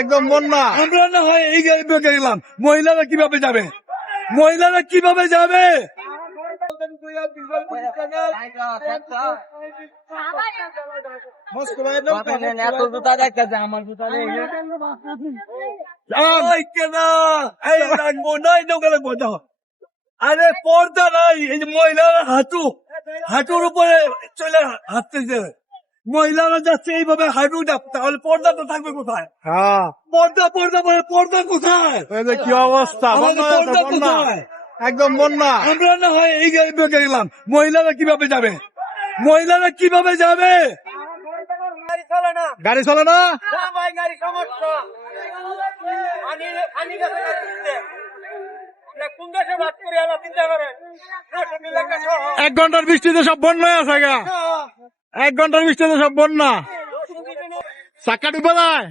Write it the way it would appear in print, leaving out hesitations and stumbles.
একদম বন্যা। আমরা না হয় এই গাড়ি পেয়ে গেলাম, মহিলারা কিভাবে যাবে? মহিলারা কিভাবে যাবে? আরে পর্দা নাই, এই যে মহিলারা হাঁটুর উপরে চলে হাঁটতেছে, মহিলারা যাচ্ছে এইভাবে হাঁটু তাহলে পর্দা তো থাকবে কোথায়? হ্যাঁ, পর্দা কোথায়? এই যে কি অবস্থা, আমাদের বন্যা হয়েছে, পর্দা বন্যা। কোথায়? একদম বন্যা। আমরা না হয় এই গাড়ি পেয়ে গেলাম, মহিলারা কিভাবে যাবে? মহিলারা কিভাবে যাবে? গাড়ি চলে না। এক ঘন্টার বৃষ্টিতে সব বন্যায় আছে গা। 1 ঘন্টার বৃষ্টিতে সব বন্যা। চাক্কা ডুবে যায়।